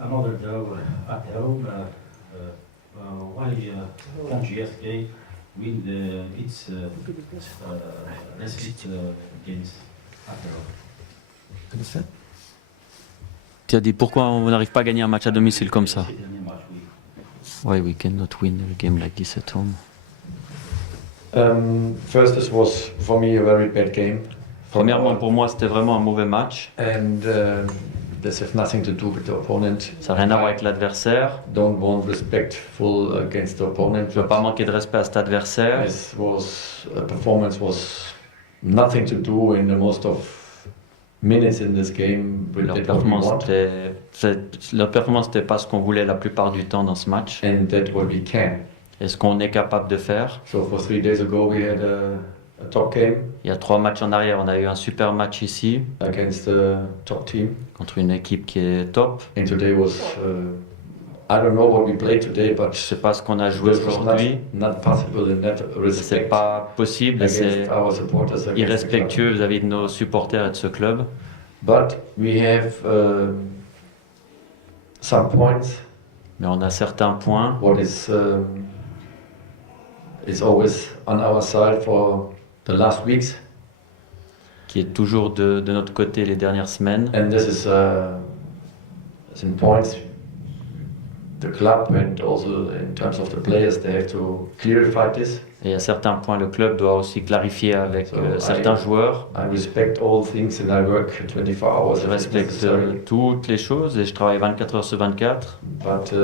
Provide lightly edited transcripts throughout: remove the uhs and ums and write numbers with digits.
another draw at home. Why can't GSK win its next games at home? Tu as dit pourquoi on n'arrive pas à gagner un match à domicile comme ça? C'est le dernier match, oui. Why we cannot win a game like this at home? First, this was for me a very bad game. Premièrement, pour moi, c'était vraiment un mauvais match. And this has nothing to do with the opponent. Ça n'a rien à voir avec l'adversaire. Don't want respectful against the opponent. Je ne veux pas manquer de respect à cet adversaire. This performance was nothing to do in the most of minutes in this game. Leur performance n'était pas ce qu'on voulait la plupart du temps dans ce match. And that's what we can. Et ce qu'on est capable de faire. So for 3 days ago we had a top game. Il y a 3 matchs en arrière, on a eu un super match ici. Against the top team. Contre une équipe qui est top. And today was I don't know what we played today, but je sais pas ce qu'on a joué aujourd'hui. Not possible in that respect. C'est pas possible, c'est irrespectueux vis-à-vis de nos supporters et de ce club. But we have some points. Mais on a certains points. What is always on our side for the last weeks. Qui est toujours de notre côté les dernières semaines. And this is some points. The club and also in terms of the players, they have to clarify this. Et à certains points, le club doit aussi clarifier avec certains joueurs. I respect all things and I work 24 hours. Je respecte toutes les choses et je travaille 24 heures sur 24. But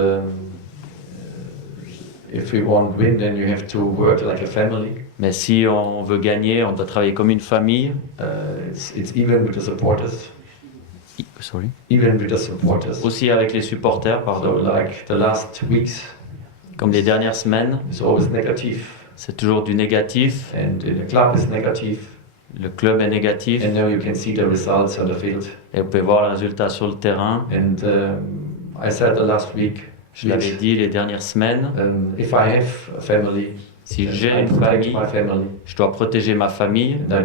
if we want to win, then you have to work like a family. Mais si on veut gagner, on doit travailler comme une famille. It's even with the supporters. Sorry. Even with the supporters. Aussi avec les supporters, pardon. So like the last weeks. Comme les dernières semaines. It's always negative. C'est toujours du négatif. And the club is negative. Le club est négatif. And now you can see the results on the field. Et vous pouvez voir le résultat sur le terrain. And I said the last week. Je l'avais dit les dernières semaines. If I have a family. Si j'ai une famille, je dois protéger ma famille. Je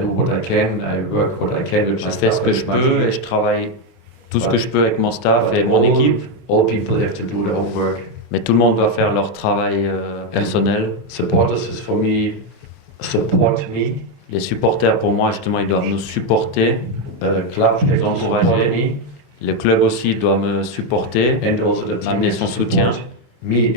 fais ce que je peux et je travaille tout ce que je peux avec mon staff et mon équipe. Mais tout le monde doit faire leur travail personnel. Les supporters, pour moi, justement, ils doivent nous supporter, nous encourager. Le club aussi doit me supporter, m'amener son soutien. Et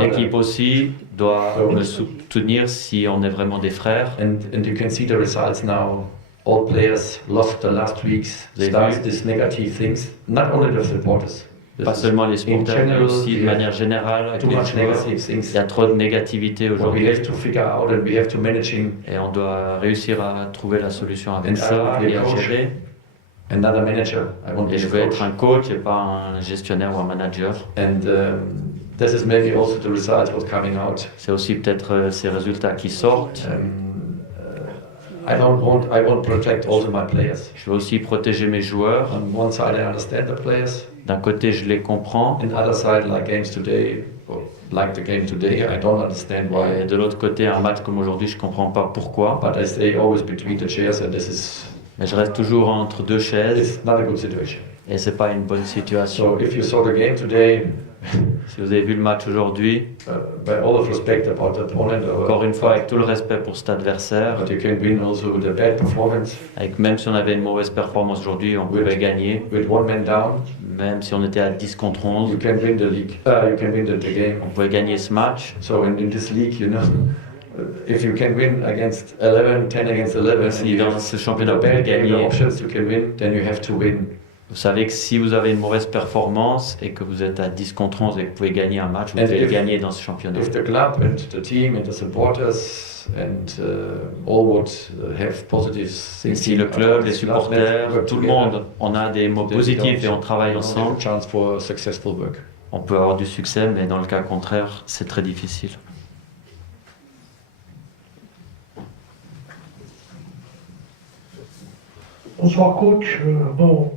l'équipe aussi doit me soutenir si on est vraiment des frères. And you can see the results now. All players lost the last weeks. Starts these negative things. Not only the supporters. Pas seulement les supporters, mais aussi de manière générale avec les joueurs. Il y a trop de négativité aujourd'hui. Et on doit réussir à trouver la solution avec ça et à gérer. Et je veux être un coach et pas un gestionnaire ou un manager. C'est aussi peut-être ces résultats qui sortent. I want to protect also my players. Je veux aussi protéger mes joueurs. On one side, I understand the players. D'un côté, je les comprends. On the other side, like games today, like the game today, I don't understand why. Et de l'autre côté, un match comme aujourd'hui, je comprends pas pourquoi. But I stay always between the chairs, and this is. Mais je reste toujours entre deux chaises. It's not a good situation. Et c'est pas une bonne situation. So if you saw the game today. Si vous avez vu le match aujourd'hui, by all of respect about the opponent, encore une fois avec tout le respect pour cet adversaire, but you can win also with a bad performance. Avec même si on avait une mauvaise performance aujourd'hui, on pouvait gagner. With one man down, même si on était à 10 contre 11, you can win the league. You can win the game. On pouvait gagner ce match. So in this league, you know, if you can win against 11, 10 against 11, si dans ce championnat vous pouvez gagner, options you can win, then you have to win. Vous savez que si vous avez une mauvaise performance et que vous êtes à 10 contre 11 et que vous pouvez gagner un match, vous pouvez gagner dans ce championnat. If the club and the team and the supporters and all would have positive things. Si le club, les supporters, tout le monde, on a des mots positifs et on travaille ensemble, chance for successful work. On peut avoir du succès, mais dans le cas contraire, c'est très difficile. Bonsoir coach. Bon,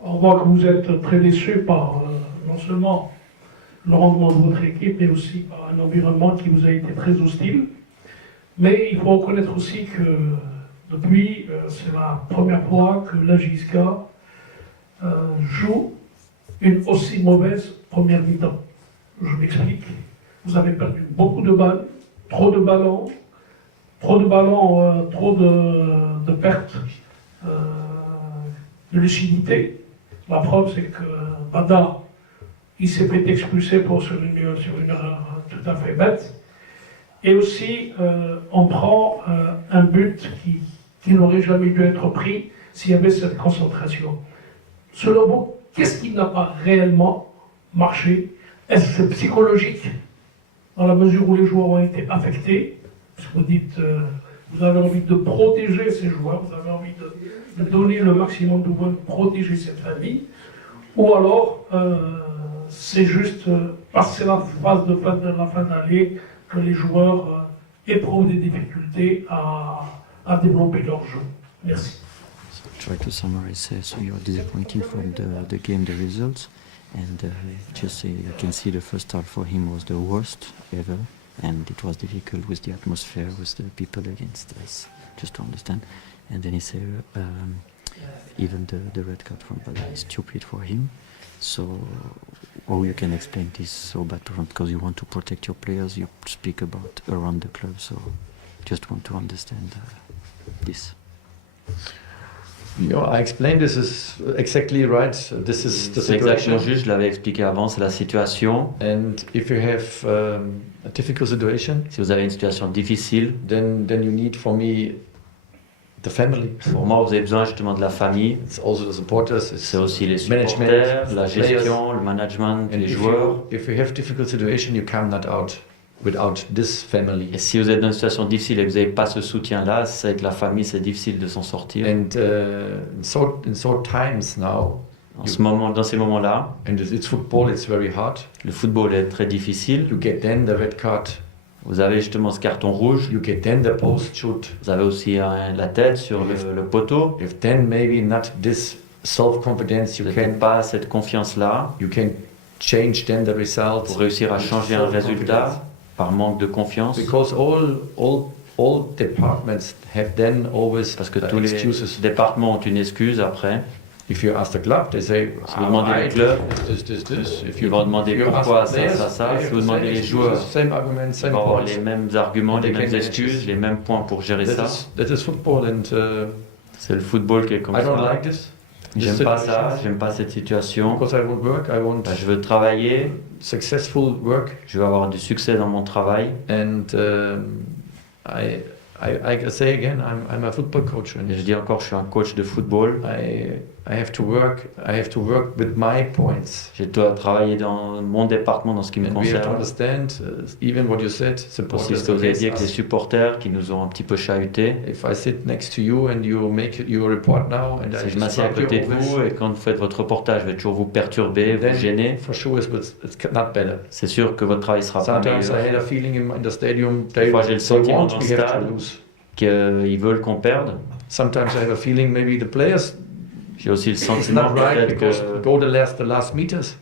on voit que vous êtes très déçu par non seulement le rendement de votre équipe, mais aussi par un environnement qui vous a été très hostile. Mais il faut reconnaître aussi que depuis, c'est la première fois que la JSK joue une aussi mauvaise première mi-temps. Je m'explique. Vous avez perdu beaucoup de balles, trop de ballons, trop de pertes de lucidité. La preuve, c'est que Bada, il s'est fait expulser sur une erreur tout à fait bête. Et aussi, on prend un but qui n'aurait jamais dû être pris s'il y avait cette concentration. Selon vous, qu'est-ce qui n'a pas réellement marché? Est-ce que c'est psychologique, dans la mesure où les joueurs ont été affectés? Parce que vous dites, vous avez envie de protéger ces joueurs, vous avez envie de donner le maximum de vous, protéger cette famille, ou alors c'est juste passer la phase de la fin d'année que les joueurs éprouvent des difficultés à développer leur jeu. Merci. So try to summarize. So you are disappointed from the game, the results, and just you can see the first half for him was the worst ever, and it was difficult with the atmosphere, with the people against us, just to understand. And then he said even the red card from Bada is stupid for him. So, or you can explain this so better because you want to protect your players. You speak about around the club, so just want to understand this. Yeah, I explained this is exactly right. This is the C'est exactement situation. juste, je l'avais expliqué avant, c'est la situation. And if you have a difficult situation, Si vous avez une situation difficile, then you need for me the family. pour moi, vous avez besoin justement de la famille. It's also the supporters. It's C'est aussi les management, supporters, la the players. gestion, le management, And les joueurs. if you have difficult situation, you come not out without this family. Et si vous êtes dans une situation difficile et que vous n'avez pas ce soutien-là, c'est avec la famille, c'est difficile de s'en sortir. And in so times now, Dans ces moments-là, and it's football, it's very hard. le football est très difficile. You get then the red card. Vous avez justement ce carton rouge. You get then the post shoot. Vous avez aussi la tête sur le poteau. If then maybe not this self-confidence, Vous n'avez pas cette confiance-là you can change then the result. pour réussir à changer un résultat par manque de confiance. Because all departments have then always Parce que tous les excuses. départements ont une excuse après. If you ask the club, they say, Si vous demandez le club, this. If ils vont demander you pourquoi ask ça, players, ça, ça. they Si have vous the demandez same les excuses, joueurs, same arguments, ils same vont avoir points. les mêmes arguments, And les they mêmes can manage excuses, it. les mêmes points pour gérer ça. That is football, and C'est le football qui est comme I don't ça. like this. J'aime pas ça, j'aime pas cette situation. Because I want work, I want Je veux travailler, successful work, je veux avoir du succès dans mon travail. and I say again, I'm a football coach, and Et je dis encore, je suis un coach de football. I have to work with my points. Je dois travailler dans mon département, dans ce qui me And we have to concerne. understand, even what you said, Aussi supporters ce que vous avez dit avec against les us. supporters qui nous ont un petit peu chahutés. If I sit next to you and you make your report now, and Si I je m'assieds à disrupt côté your de vous et quand vous faites votre reportage, je vais toujours vous perturber, vous Then gêner. for sure it's not better. C'est sûr que votre travail sera pas Sometimes I meilleur. had a feeling in the stadium they Fois, j'ai le sentiment want dans we le have stade. to lose. Qu'ils veulent qu'on perde. Sometimes I have a feeling maybe the players J'ai aussi le it's sentiment not right peut-être because que go the last meters.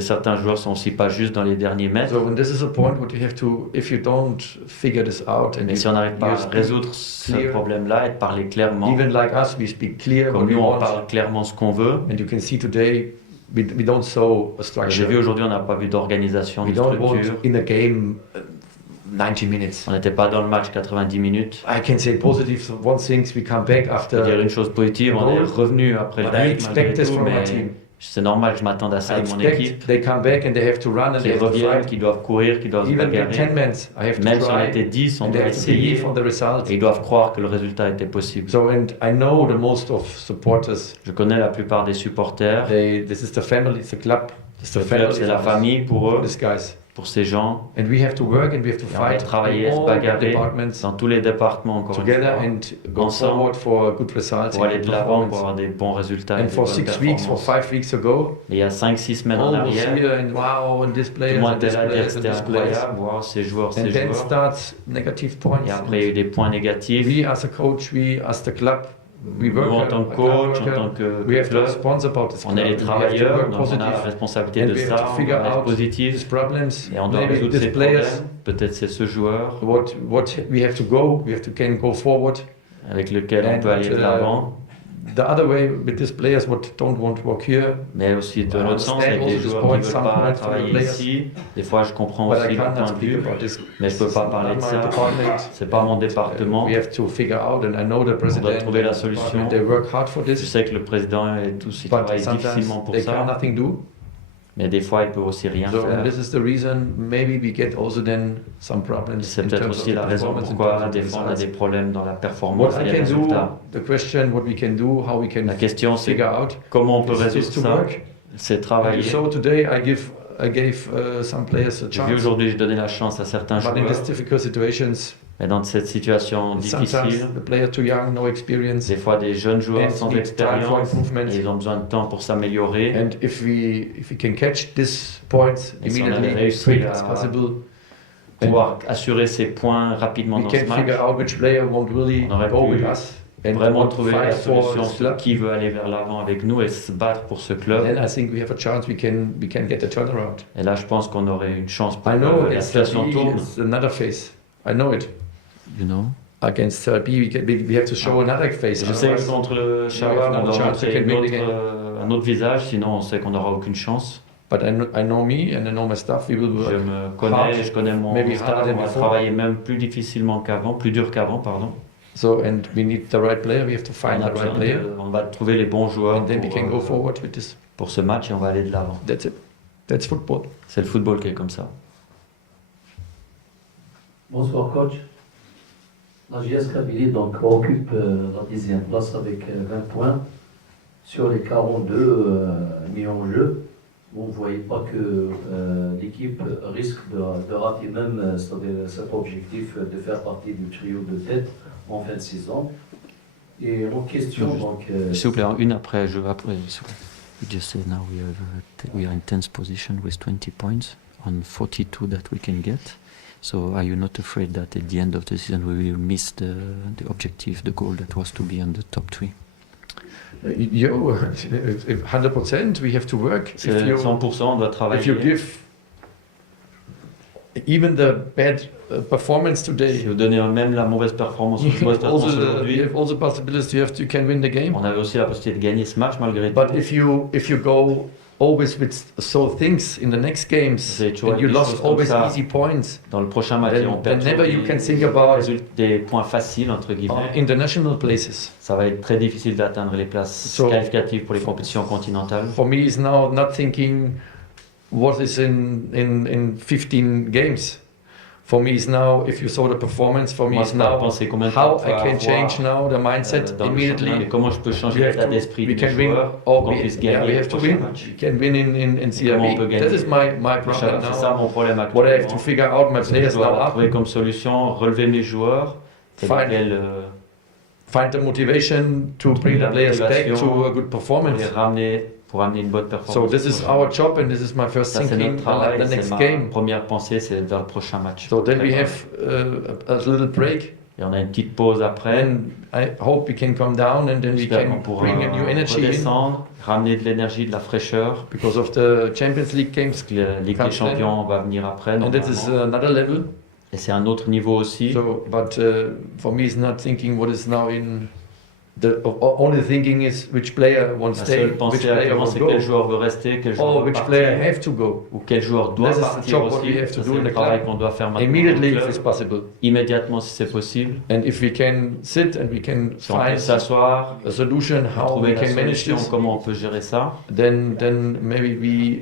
certains joueurs sont aussi pas justes dans les derniers mètres. So when this is a point what you have to, if you don't figure this out and Mais si on n'arrive pas à résoudre ce clear. problème-là et de parler clairement, even like us, we speak clear what comme we nous on want, parle clairement ce qu'on veut. and you can see today we don't show a J'ai structure. vu aujourd'hui, on n'a pas vu d'organisation, We de don't want structure. in a game 90 minutes. On n'était pas dans le match 90 minutes. I can say positive one things we come back Je peux after. dire une chose positive, on est revenu après le But I but expect malgré this tout, from my mais team. c'est normal, je m'attends à ça I de mon expect équipe. they come back and they have to run and they Qu'ils have to reviennent, fight. qu'ils doivent courir, qu'ils doivent se Even with 10 bagarrer. men, I have to Même si on try était 10, on and they doit have to essayer. believe on the result. Et ils doivent croire que le résultat était possible. So and I know the most of supporters. Je connais la plupart des supporters. This is the family, it's the club, it's the Le club, family. c'est la famille pour eux, These guys. pour ces gens. And we have to work and we have to Et on doit fight travailler, in se all bagarrer departments dans tous les départements, encore une together fois, and go ensemble, forward for good results pour and aller good de l'avant, pour performance. avoir des bons résultats et And des for bonnes 6 weeks, for performances. 5 weeks ago, Et il y a 5-6 semaines en all was arrière, here and wow, and this tout players le monde and était this là à dire que players and c'était this players. incroyable, voir ces joueurs, And ces then joueurs. starts negative points. Et après, il y a eu des points négatifs. We as a coach, we as the club, we Nous, work en tant que coach, en tant que we have to club, respond about this on est les club. We have to travailleurs, work donc on a la positive. responsabilité And de we have ça, to on figure doit être out positif. these problems. Et on doit Maybe résoudre these ces players, problèmes. Peut-être c'est ce joueur what we have to go, we have to can go forward. avec lequel on peut aller de l'avant. the other way with these players what don't want to work here, Mais aussi de l'autre sens, avec des joueurs qui ne veulent pas travailler ici. Des fois, je comprends but aussi I le can't point de speak vue, about this. mais je peux pas parler de Not my ça. department. C'est pas mon département. We have to figure out, and I know the president. trouver la and solution. department, they work hard for Je this, sais que le président et tous, ils but travaillent sometimes difficilement pour they can ça, nothing do. mais des fois, ils peuvent aussi rien So, and faire. this is the reason maybe we get also then some problems C'est in peut-être terms of aussi the la raison performance, in pourquoi terms of the des fois on a des results. problèmes dans la performance What et I les can do, résultats. the question, what we can do, how we can La question, c'est figure out, comment on peut is résoudre just to ça. work. C'est And travailler. so today I gave some players a J'ai vu chance, aujourd'hui, je donnais la chance à certains but in these joueurs, difficult situations, mais dans cette situation sometimes difficile, the player too young, no experience, des fois des jeunes joueurs and sans need time for expérience, improvement. et ils ont besoin de temps pour s'améliorer. And if we can catch this point Et si on avait immediately, réussi quick à as possible, Pouvoir assurer ces points rapidement we dans ce can match, figure out which player won't really On aurait go pu with us and vraiment want to trouver la fight for solution this sur club. qui veut aller vers l'avant avec nous et se battre pour ce club. Then I think we have a chance. We can get a turnaround. Et là, je pense qu'on aurait une chance pour I know que la against situation Serbia tourne. it's another phase. I know it. You know? Against Serbia, we have to show another face. Je sais que Otherwise, contre le Shabab, on no doit chance montrer we can win the game. un autre visage, sinon on sait qu'on n'aura aucune chance. But I know me and I know my staff. We will Je work. me connais, je connais mon Maybe staff, harder on than va before. travailler même plus difficilement qu'avant, plus dur qu'avant, pardon. So and we need the right player. We have to find On, a the right besoin player, on va trouver les bons joueurs and then we can go forward with this. pour ce match et on va aller de l'avant. That's it. That's football. C'est le football qui est comme ça. Bonsoir coach. La JS Kabylie donc occupe la 10e place avec 20 points. Sur les 42 mis en jeu, vous ne voyez pas que l'équipe risque de rater même cet objectif de faire partie du trio de tête en fin de saison. Et mon question donc... S'il vous plaît, une après, je après. s'il vous plaît. You just said now we are in 10th position with 20 points on 42 that we can get. So are you not afraid that at the end of the season we will miss the objective, the goal that was to be on the top 3? 100%. We have to work. C'est If you 100%, on doit if you travailler. give even the bad performance Si today, vous donnez même la mauvaise performance, you une mauvaise have also performance you aujourd'hui, have also possibilities. You can win the game. on avait aussi la possibilité de gagner ce match malgré tout. But if you go always with so things in the next games C'est toujours and you des lost choses comme always ça. easy points, Dans le prochain match, then, on then perd never toujours you can think about des points faciles, entre on guillemets. international places. Ça va être très difficile d'atteindre les places So- qualificatives pour les compétitions continentales. For me, is now not thinking what is in 15 games. For me, is now if you saw the performance. For me, Moi, is c'est pas now penser combien de temps how on I va can avoir, change now the mindset dans le championnat, immediately. mais comment je peux changer We have l'état to- d'esprit we de can mes win. joueurs Or pour qu'on puisse we gagner have le to prochain win. match. We can win in Comment on peut CRB. gagner. This is my problem C'est ça now. mon problème What I have actuellement. to figure out my C'est que je players now dois up. trouver comme solution relever mes joueurs, c'est Fine. lesquels, Find the motivation to bring the la players back motivation to a good pour performance. les ramener, pour amener une bonne So performance. this is our job and this is my first Ça, c'est thinking notre travail, the c'est next ma game. première pensée, c'est vers le prochain match. So then we have a little break Et on a une petite pause après. and I hope we can come down and then we J'espère qu'on can pourra bring a new energy in redescendre, ramener de l'énergie, de la fraîcheur. because of the Champions League games. Parce que la Ligue des Comes Champions va venir après. And that is normalement. another level. Et c'est un autre niveau aussi. So, but for me, it's not thinking what is now in the only thinking is which player won't La stay, seule which pensée player actuellement, will c'est quel go, joueur veut rester, quel joueur or veut which partir, player have to go. ou quel joueur doit This is the partir job what aussi. we have to Ça, do c'est in le the travail club. qu'on doit faire maintenant. Immediately, dans le if it's club. possible. Immédiatement si c'est possible. And if we can sit and we can Si on peut find s'asseoir, a solution how trouver we la can manage solution, this, comment on peut gérer ça. then maybe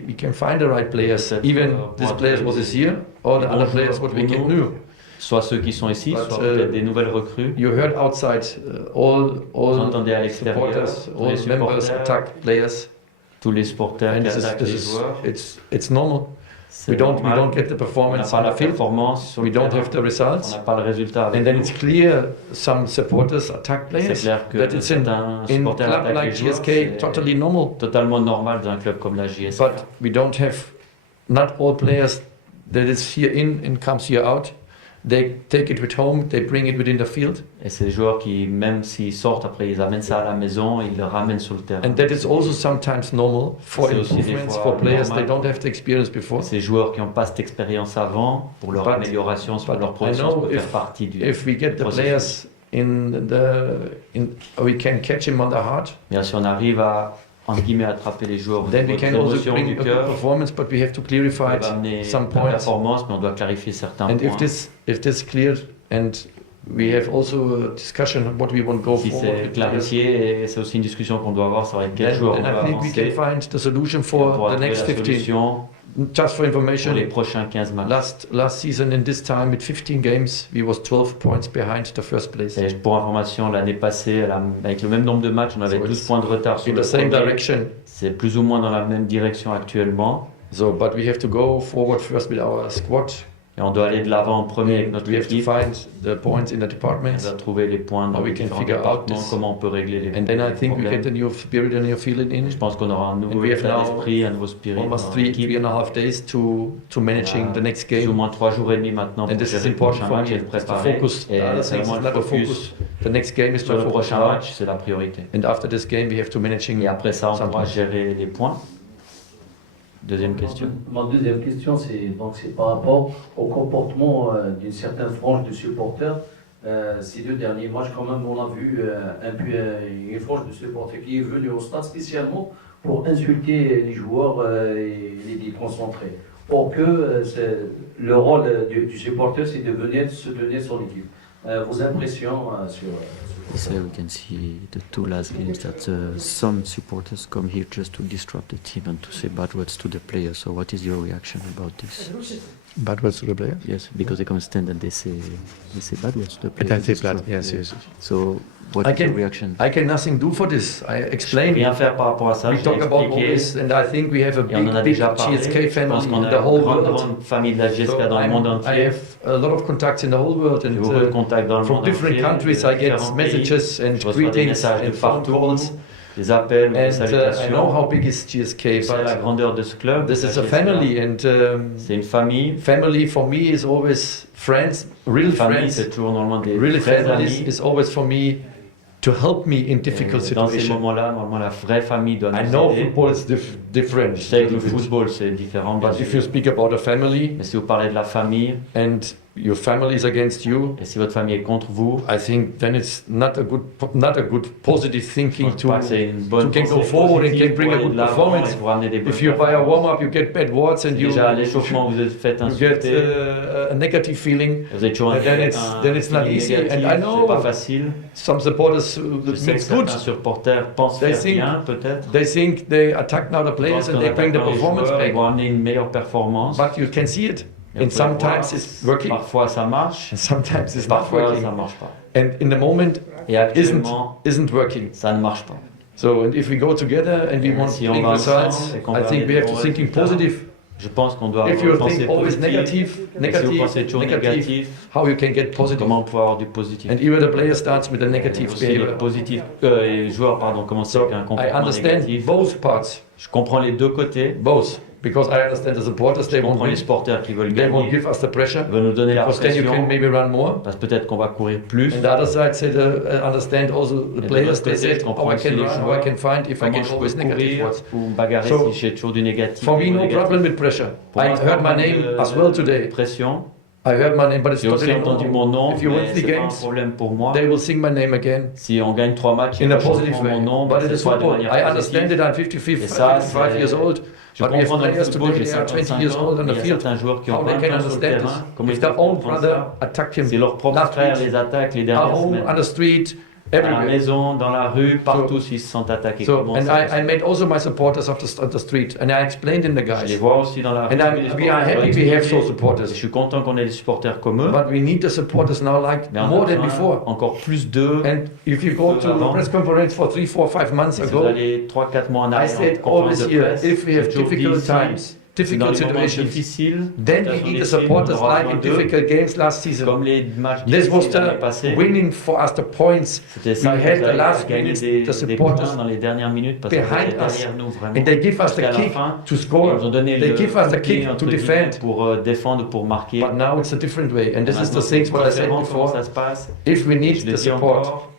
we can find the right players. Peut-être, Even pour these trouver players what is here, or the les bons other players joueurs what we pour get nous. new. Soit ceux qui sont ici, But, soit peut-être des nouvelles recrues. You heard outside Vous all entendez à l'extérieur, supporters, tous les all members supporters, attack players, tous les supporters and qui this attaquent les is joueurs. it's normal. C'est We normal. don't get the On n'a performance pas on la the field. performance sur We le don't terrain. have the On results, n'a pas le résultat avec and then nous. it's clear some supporters attack C'est players. clair que That it's in certains in supporters club attaquent les like joueurs. GSK C'est totally normal. totalement normal dans un club comme la JSK. But we don't have not all players that is here in and comes here out. They take it with home, they bring it within the field, Et c'est des joueurs qui, même s'ils sortent, après ils amènent ça à la maison, ils le ramènent sur le terrain. and that is also sometimes normal for C'est aussi des improvements fois for players normal. they don't have the experience before. Ces joueurs qui n'ont pas cette expérience avant, pour leur But- amélioration, pour but leur I progression, ça know peut faire if- partie du... If we get the processus. players we can catch him on the heart, Mais si on arrive à, entre guillemets, attraper les joueurs then we aux can also émotions bring du a good cœur, performance, but we have to on clarify va amener some la points. performance, mais on doit clarifier certains And points. if this cleared, and we have also a discussion on what we want to go Si forward. c'est with clarifié, et c'est aussi une discussion qu'on doit avoir sur quels Then, joueurs on then va I think we can avancer. find the solution On for pourra the trouver next la 15. solution Just for pour les information, prochains 15 matchs. last season in this time with 15 games, we was 12 points behind the first place. Et pour information, l'année passée, avec le même nombre de matchs, on avait So 12 it's points de retard sur In le the same premier. direction. C'est plus ou moins dans la même direction actuellement. So, but we have to go forward first with our squad. Et on doit aller de l'avant en premier avec notre We have to équipe. find the points in the On departments. va trouver les points dans How we les can différents figure out départements, this. comment on peut régler les And then I think we problèmes. get a new spirit and a new feeling in. Je pense qu'on aura un nouveau And we have état now d'esprit, un nouveau spirit. Almost dans three l'équipe. and a half days to managing Voilà. the next Plus ou game. moins 3 jours et demi maintenant And pour this is gérer le important prochain for match me. et le It's the préparer. focus. Et The other c'est things vraiment is le not the focus focus. The next game is sur my le focus prochain now. match, c'est la priorité. And after this game, we have to managing. Et après ça, on some pourra points. gérer les points. Deuxième question. Ma deuxième question, c'est par rapport au comportement d'une certaine frange de supporters. Ces 2 derniers matchs, quand même, on a vu une frange de supporters qui est venue au stade spécialement pour insulter les joueurs et les déconcentrer. Or que le rôle du supporter, c'est de venir soutenir son équipe. Vos impressions sur So we can see the 2 last games that some supporters come here just to disrupt the team and to say bad words to the players. So what is your reaction about this? Bad words to the player. Yes, because they come stand and they say bad words to the players. disrupt Yes, players. yes. So what I is your can- reaction? I can nothing do for this. I explained. Rien faire par rapport à ça. We J'ai talk about all expliqué. this, and I think we have a Et on en a big déjà parlé. GSK Je pense family qu'on in a the une whole grande, world. grande famille de la GSK So dans le monde I entier. have a lot of contacts in the whole world, J'ai and beaucoup de contacts dans le from monde different entier. countries, de I get différents pays. messages and Je reçois des greetings messages de and phone partout, calls. des appels, des And I know salutations. how big is GSK, C'est la but grandeur de ce club. this la is a GSK. family, and C'est une famille. family for me is always friends, real Famille, friends. c'est toujours normalement des Really vrais family amis. is always for me to help me in difficult Et dans ces situations. moments-là, normalement, la vraie famille doit I nous know aider. football is different, Je sais que le little bit. football, c'est différent. bien but if sûr. you speak about a family Mais si vous parlez de la famille, and your family is against you, et si votre famille est contre vous, I think then it's not a good positive je thinking pense to. pas que c'est une bonne can go pensée forward and positive can bring pour a aller good de l'avant performance. et pour amener des bonnes If you buy a performances. warm-up, you get bad words and you, Déjà à l'échauffement, vous êtes fait you get insulter, a negative feeling. vous êtes toujours and then it's not feeling easy. négatif, And I know c'est pas facile. Some supporters Je sais que it's good. certains supporters pensent They faire think- bien, peut-être. They think they attack now the Ils players pensent and qu'en they bring the attaquant les performance joueurs, ils back. vont amener une meilleure performance. But you can see it. Et And vous pouvez sometimes voir, it's working, Parfois ça marche, and sometimes et it's not parfois working. ça marche pas. And in the moment, Et actuellement, isn't working. ça ne marche pas. So and if we go together and we want Si on big va results, ensemble et qu'on I va think aller we have to au think in résultat, positive. Je pense qu'on doit If you penser think always positif. negative, Et si vous negative, pensez toujours negative, négatif, how you can get positive. comment on peut avoir du positif? And even the player starts with a Et negative aussi les behavior. les joueurs commencent avec un I comportement understand négatif. both parts, Je comprends les deux côtés. both, because I understand the supporters, Je they won't comprends les win, supporters qui veulent they won't gagner, give us the pressure, veulent nous donner la because then you can pression, maybe run more. parce que peut-être qu'on va courir plus. And the other side said, understand also the Et de players, l'autre they côté, said, je how comprends I aussi can les run, how I joueurs, can find if I comment get je peux always negative courir words. ou me bagarrer So, si j'ai toujours du négatif. For me, ou no négatif. problem with pressure. Pour moi, I c'est heard pas my un name problème as well de today. pression. I heard my name, but it's J'ai aussi totally entendu normal. mon nom, If you mais win c'est three pas un games, problème pour moi. they will sing my name again Si on gagne 3 matchs, in ils a vont chanter positive mon way. nom, But it c'est is soit de football. manière I positive. understand it. I'm 55, Et ça, 55 c'est- years old. Je But we have comprends dans le players football, today, j'ai they are 55 20 years ans, old on mais the il y a field. certains joueurs qui ont How they 20 can ans sur le understand terrain. this? Comment If ils their peuvent own comprendre brother ça? attacked Si him leurs propres last frères week, les attaquent les at dernières home, semaines, on the street, à la everywhere. maison, dans la rue, partout, s'ils se sentent attaqués. So, Comment and ça I made also my supporters of the street, and I explained in the Je les guys. vois aussi dans la rue. And we are happy we have those Je supporters. suis content qu'on ait des supporters comme eux, But we need the supporters now like mais on a more than besoin before. encore plus d'eux. And if you go to the Avant. press conference for 3, 4, 5 months Et si vous ago, allez 3-4 mois en I arrière said en conférence always de here, presse, if we have j'ai toujours dit difficult ici, times, dans difficult les moments situations, difficiles, then we situations need the difficiles, supporters on aura like in besoin d'eux, difficult games last season. comme les matchs This was difficiles l'année the passée. winning for us the points, C'était ça we qui had nous the a last gagné minutes, des the points supporters dans les dernières minutes parce qu'ils behind étaient us. derrière nous vraiment. and they give us the Jusqu'à la kick fin, to ils score. nous ont donné They le give us the coup de pied, kick entre to guillemets, defend. pour défendre, pour marquer. But now it's a different way, and this is Maintenant, the c'est things what I said différent comment before. ça se passe. If we Je need l'ai the dit support, encore,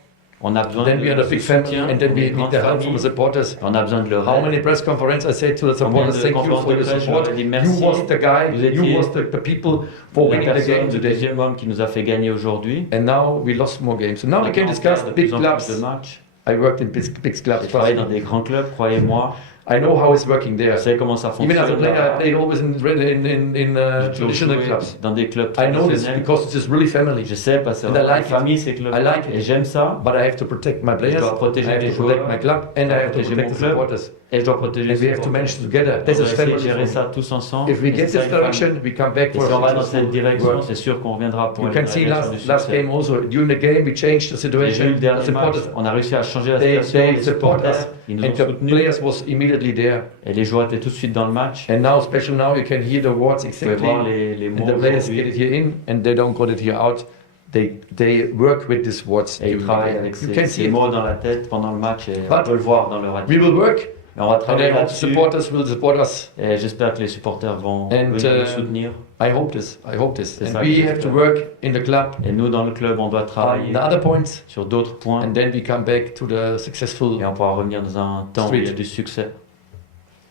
On a besoin Then we had a de big ce family, soutien, and then we une need grande the help from famille. the supporters. On a besoin de leur How aide. many press conferences I said to the Combien supporters, de thank you conférences for de your presse, je support. leur ai dit You merci. was the guy, Vous you étiez was the people for la winning the game personne, le today. deuxième homme qui nous a fait gagner aujourd'hui. And now we lost more games. So now we Maintenant, can on discuss perd de big plus en plus clubs. de matchs. I worked in big clubs. J'ai travaillé dans des grands clubs, croyez-moi. I know how it's working there. Je sais comment ça Even fonctionne. as a player, I played always in J'ai toujours traditional joué clubs. dans des clubs I know this traditionnels. because it's really family. Je sais parce que And I like la famille, c'est club. I like it. Et j'aime ça. But I have to protect my players. Je dois I protéger have les to protect joueurs. my club, and I have to protéger protect mon the club. supporters. Et je dois protéger And les we have to supporters. manage together. On This doit is essayer de family. gérer for ça me. tous ensemble. If we Et get c'est this ça, une direction, famille. we come back Et for si on va dans successful cette direction, work. c'est sûr qu'on reviendra pour You une can see direction du last succès. game also. During the game, we changed the J'ai vu situation. le The dernier match, supporters on a réussi à changer la they situation. Les support supporters, us, ils nous ont and the soutenus. players was immediately there. Et les joueurs étaient tout de suite dans le match. And now, especially now, you can hear the words Vous pouvez voir exactly. les And mots the players get it aujourd'hui. here in, and they don't got it here out. They work with these words. Et ils during the travaillent game. avec You can see ces it. mots dans la tête pendant le match et on But peut le voir dans leur We attitude. will work, Et on va and I travailler hope the là-dessus. supporters will support us. Et j'espère que les supporters vont And, venir nous soutenir. I hope this. I hope this. C'est And ça we que have to j'espère. work in the club Et nous, dans le club, on doit on travailler the other points, sur d'autres points. and then we come back to the successful. Et on pourra revenir dans un temps où il y a Street. du succès.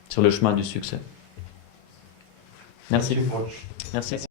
Sur le chemin du succès. Merci. Merci.